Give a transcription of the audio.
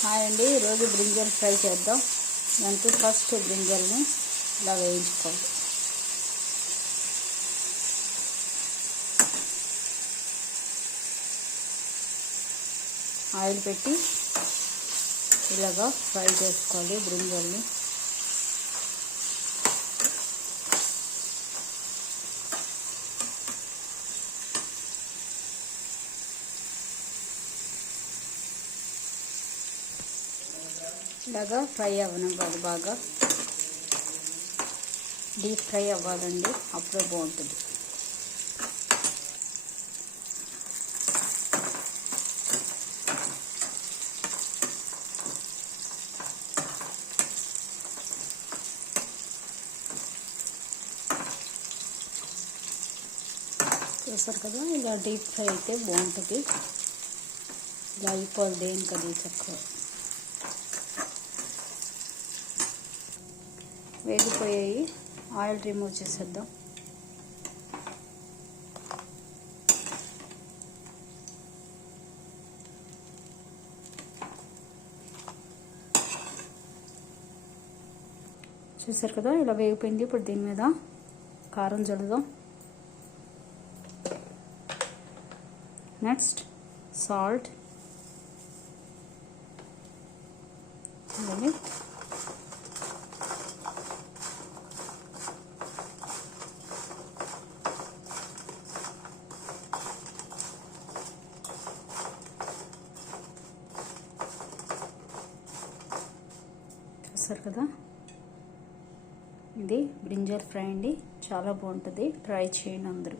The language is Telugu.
హాయ్ అండి. ఈరోజు బ్రింజల్ ఫ్రై చేద్దాం. దానికి ఫస్ట్ బ్రింజల్ని ఇలా వేయించుకోవాలి. ఆయిల్ పెట్టి ఇలాగా ఫ్రై చేసుకోవాలి బ్రింజల్ని. ఇలాగా ఫ్రై అవ్వనివ్వాలి బాగా. డీప్ ఫ్రై అవ్వాలండి అప్పుడే బాగుంటుంది. చూసారు కదా ఇలా డీప్ ఫ్రై అయితే బాగుంటుంది. ఇలా అయిపోవాలి దేనికది చక్కగా వేగిపోయాయి. ఆయిల్ రిమూవ్ చేసేద్దాం. చూసారు కదా ఇలా వేగిపోయింది. ఇప్పుడు దీని మీద కారం చల్లుదాం. నెక్స్ట్ సాల్ట్ అలాగే చూసారు కదా? ఇది బ్రింజర్ ఫ్రై అండి. చాలా బాగుంటుంది. ట్రై చేయండి అందరూ.